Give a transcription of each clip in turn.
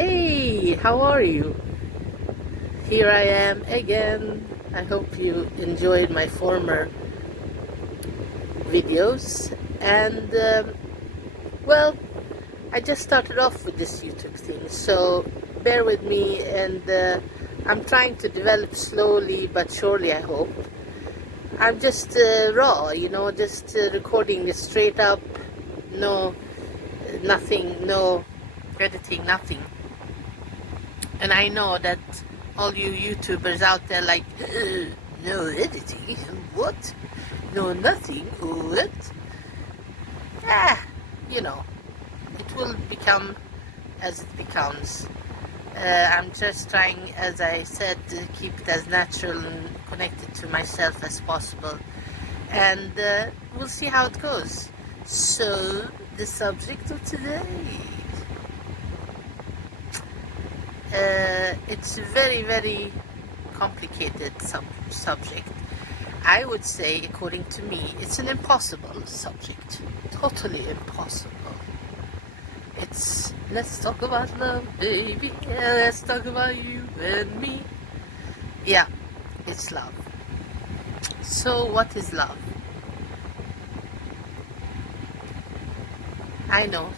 Hey, how are you? Here I am again. I hope you enjoyed my former videos. And, well, I just started off with this YouTube thing, so bear with me. And I'm trying to develop slowly but surely, I hope. I'm just raw, just recording it straight up. No, nothing, no editing, nothing. And I know that all you YouTubers out there like, no editing, what? No nothing, what? Ah, you know, it will become as it becomes. I'm just trying, as I said, to keep it as natural and connected to myself as possible. And we'll see how it goes. So, the subject of today. It's a very, very complicated subject. I would say, according to me, it's an impossible subject. Totally impossible. Let's talk about love, baby. Yeah, let's talk about you and me. Yeah, it's love. So, what is love? I know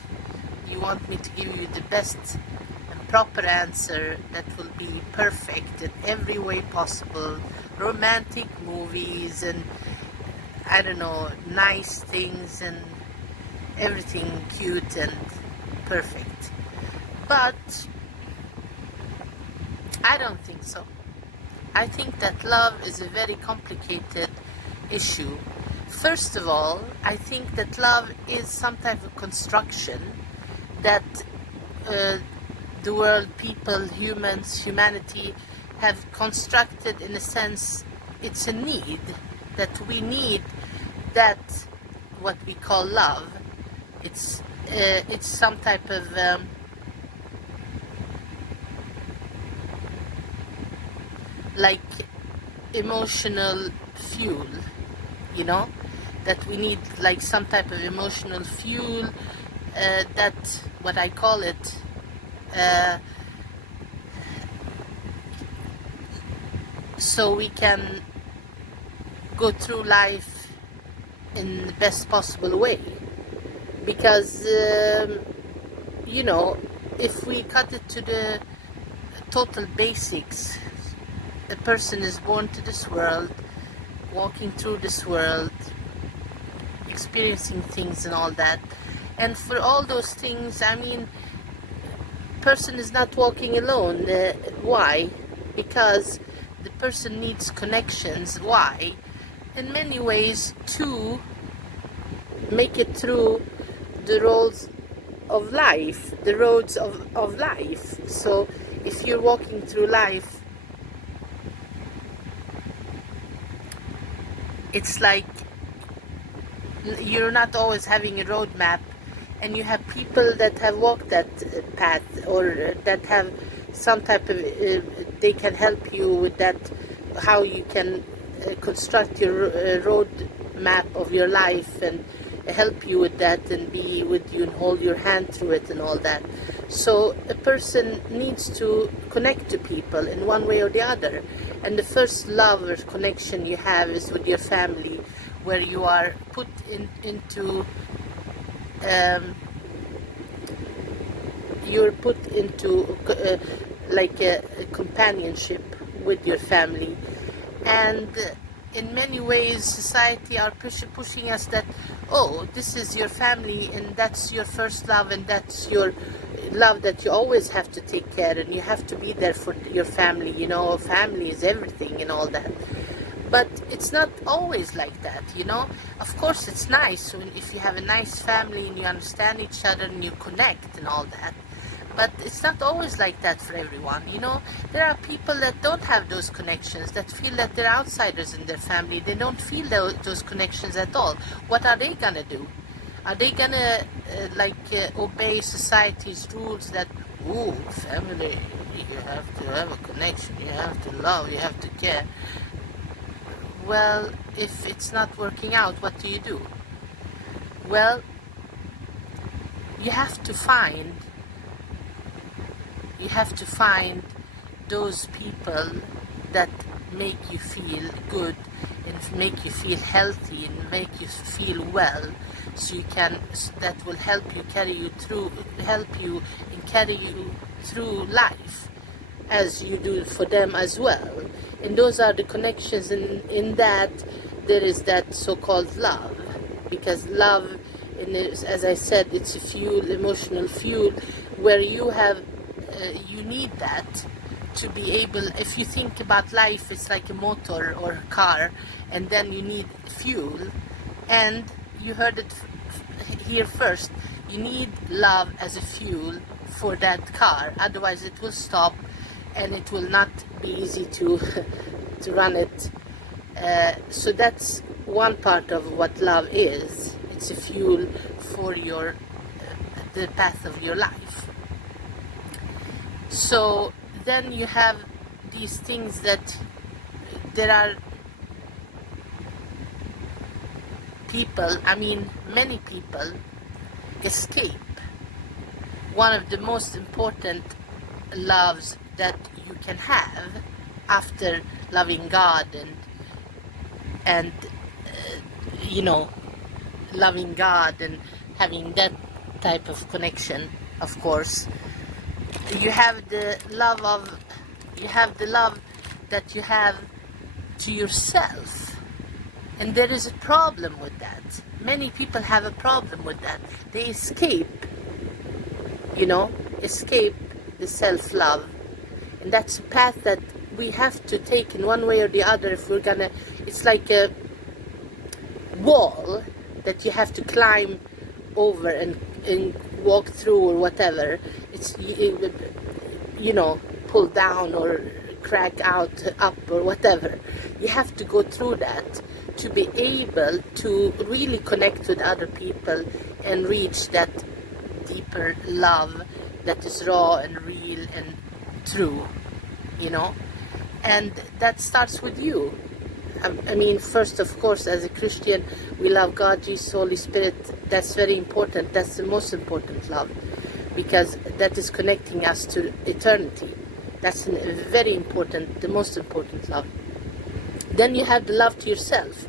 you want me to give you the best and proper answer that will be perfect in every way possible. Romantic movies and, I don't know, nice things and everything cute and perfect. But I don't think so. I think that love is a very complicated issue. First of all, I think that love is some type of construction that the world, people, humans, humanity have constructed. In a sense, it's a need that we need, that what we call love. It's some type of like emotional fuel, you know, that we need like some type of emotional fuel. That what I call it. So we can go through life in the best possible way. Because, if we cut it to the total basics, a person is born to this world, walking through this world, experiencing things and all that. And for all those things, I mean, person is not walking alone. Why? Because the person needs connections. Why? In many ways, to make it through the roads of life, So if you're walking through life, it's like you're not always having a roadmap, and you have people that have walked that path, or that have some type of they can help you with that, how you can construct your road map of your life, and help you with that, and be with you and hold your hand through it and all that. So a person needs to connect to people in one way or the other, and the first love or connection you have is with your family, where you are put you're put into like a companionship with your family. And in many ways, society are pushing us that, oh, this is your family, and that's your first love, and that's your love that you always have to take care, and you have to be there for your family. Family is everything and all that. But it's not always like that. Of course, it's nice if you have a nice family and you understand each other and you connect and all that. But it's not always like that for everyone. There are people that don't have those connections, that feel that they're outsiders in their family. They don't feel those connections at all. What are they gonna do? Are they gonna obey society's rules that, ooh, family, you have to have a connection, you have to love, you have to care? Well, if it's not working out, what do? Well, you have to find you have to find those people that make you feel good and make you feel healthy and make you feel well, so you can, that will help you carry you through life as you do for them as well. And those are the connections, in that there is that so-called love, because love, as I said, it's a fuel, emotional fuel, where you need that to be able, if you think about life, it's like a motor or a car, and then you need fuel, and you heard it here first, you need love as a fuel for that car, otherwise it will stop and it will not be easy to run it. So that's one part of what love is. It's a fuel for the path of your life. So then you have these things that there are people, many people escape one of the most important loves that you can have after loving God and loving God and having that type of connection. Of course, you have the love that you have to yourself, and there is a problem with that. Many people have a problem with that. They escape the self-love, and that's a path that we have to take in one way or the other. If we're gonna, it's like a wall that you have to climb over and walk through, or whatever. It's pull down or crack out, up, or whatever. You have to go through that to be able to really connect with other people and reach that deeper love that is raw and real and true, and that starts with you. First, of course, as a Christian, we love God, Jesus, Holy Spirit. That's very important. That's the most important love, because that is connecting us to eternity. That's very important, the most important love. Then you have the love to yourself,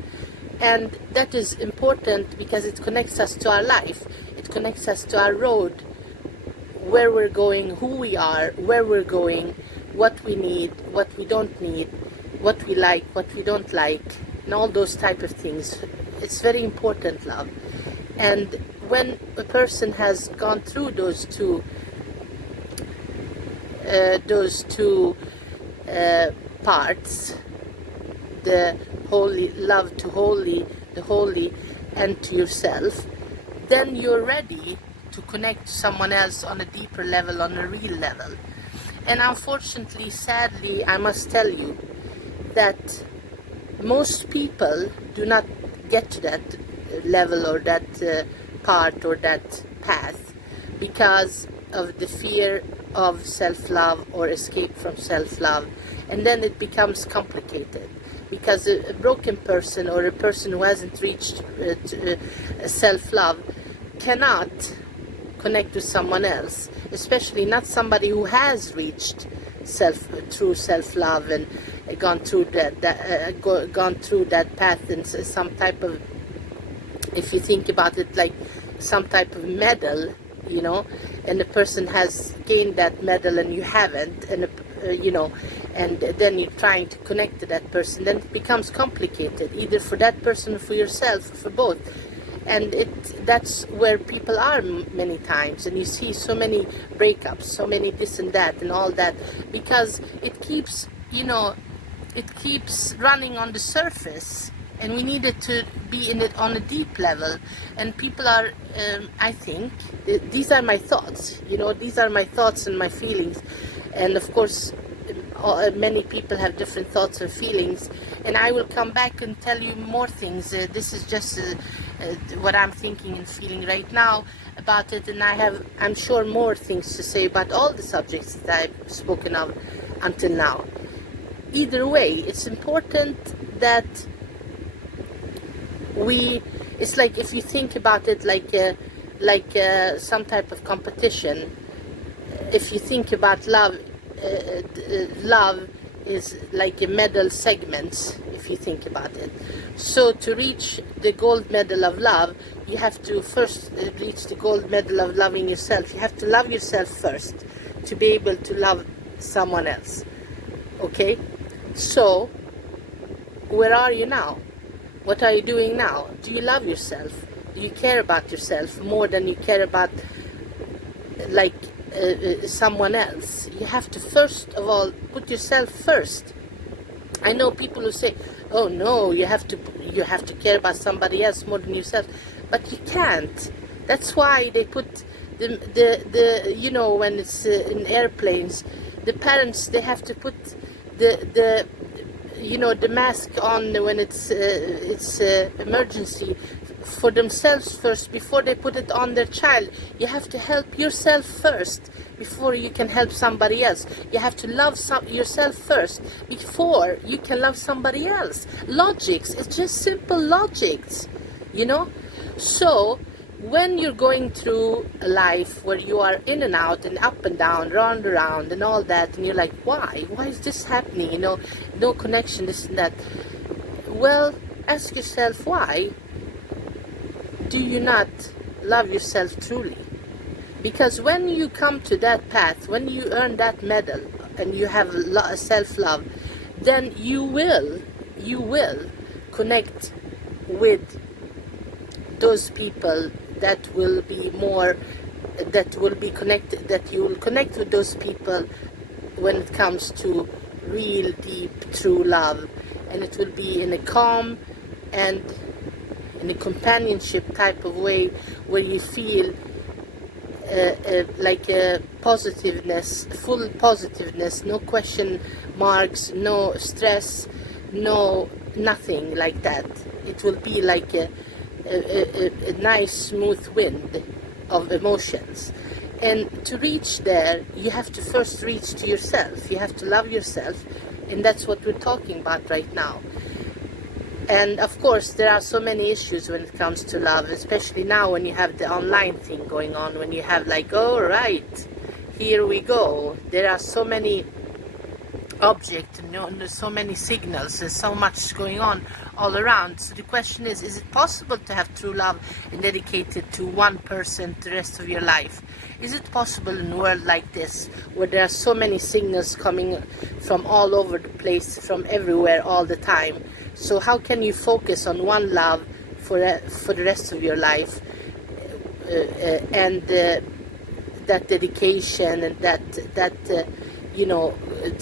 and that is important because it connects us to our life. It connects us to our road, where we're going, who we are, where we're going, what we need, what we don't need, what we like, what we don't like, and all those type of things. It's very important, love. And when a person has gone through those two parts, the holy love to the holy, and to yourself, then you're ready to connect to someone else on a deeper level, on a real level. And unfortunately, sadly, I must tell you that most people do not get to that level, or that part, or that path, because of the fear of self-love or escape from self-love. And then it becomes complicated, because a broken person, or a person who hasn't reached self-love, cannot connect with someone else, especially not somebody who has reached true self-love and gone through that path in some type of, if you think about it, like some type of medal, and the person has gained that medal and you haven't, and and then you're trying to connect to that person, then it becomes complicated, either for that person or for yourself, or for both. And that's where people are many times, and you see so many breakups, so many this and that and all that, because it keeps running on the surface, and we need it to be in it on a deep level. And people are, I think, these are my thoughts, these are my thoughts and my feelings, and of course many people have different thoughts and feelings, and I will come back and tell you more things. This is just what I'm thinking and feeling right now about it, and I'm sure more things to say about all the subjects that I've spoken of until now. Either way, it's important that it's like, if you think about it like some type of competition, if you think about love, love is like a medal segments, if you think about it. So to reach the gold medal of love, you have to first reach the gold medal of loving yourself. You have to love yourself first to be able to love someone else. Okay? So, where are you now? What are you doing now? Do you love yourself? Do you care about yourself more than you care about like someone else? You have to first of all put yourself first. I know people who say, "Oh no, you have to care about somebody else more than yourself," but you can't. That's why they put the you know, when it's in airplanes, the parents, they have to put the you know, the mask on when it's emergency for themselves first before they put it on their child. You have to help yourself first before you can help somebody else. You have to love yourself first before you can love somebody else. Logics, it's just simple logics, you know. So when you're going through a life where you are in and out and up and down, round and around and all that, and you're like, why is this happening, you know, no connection, this and that. Well, ask yourself, why do you not love yourself truly? Because when you come to that path, when you earn that medal and you have self-love, then you will connect with those people that will be more, that will be connected, that you will connect with those people when it comes to real, deep, true love. And it will be in a calm and in a companionship type of way where you feel like a positiveness, full positiveness, no question marks, no stress, no nothing like that. It will be like a nice smooth wind of emotions. And to reach there, you have to first reach to yourself. You have to love yourself, and that's what we're talking about right now. And of course, there are so many issues when it comes to love, especially now when you have the online thing going on, when you have like, oh right, here we go. There are so many objects, you know, and there's so many signals, there's so much going on all around. So the question is it possible to have true love and dedicate it to one person the rest of your life? Is it possible in a world like this, where there are so many signals coming from all over the place, from everywhere, all the time? So how can you focus on one love for the rest of your life, and that dedication and that you know,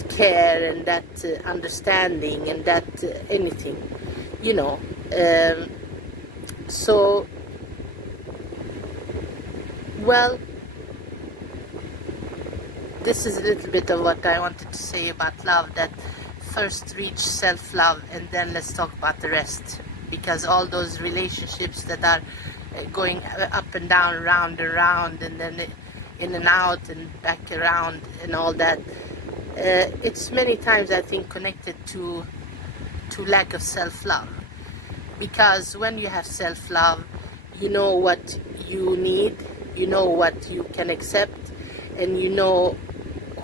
care and that understanding and that anything, you know? So, well, this is a little bit of what I wanted to say about love, that first reach self-love and then let's talk about the rest, because all those relationships that are going up and down, round and round, and then in and out and back around and all that, it's many times I think connected to lack of self-love. Because when you have self-love, you know what you need, you know what you can accept, and you know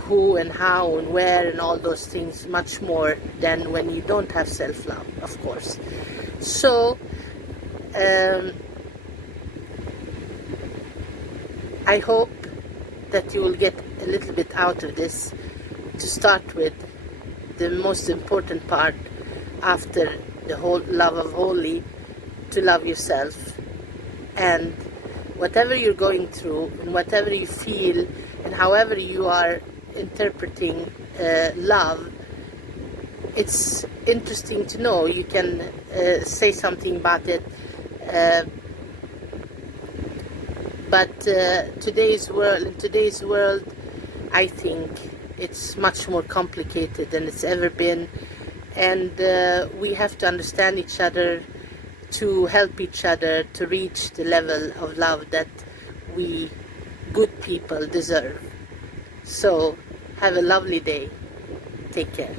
who and how and where and all those things much more than when you don't have self-love, of course. So I hope that you will get a little bit out of this. To start with, the most important part after the whole love of holy, to love yourself. And whatever you're going through and whatever you feel and however you are interpreting love, it's interesting to know. You can say something about it, but in today's world, I think it's much more complicated than it's ever been, and we have to understand each other, to help each other to reach the level of love that we good people deserve. So have a lovely day. Take care.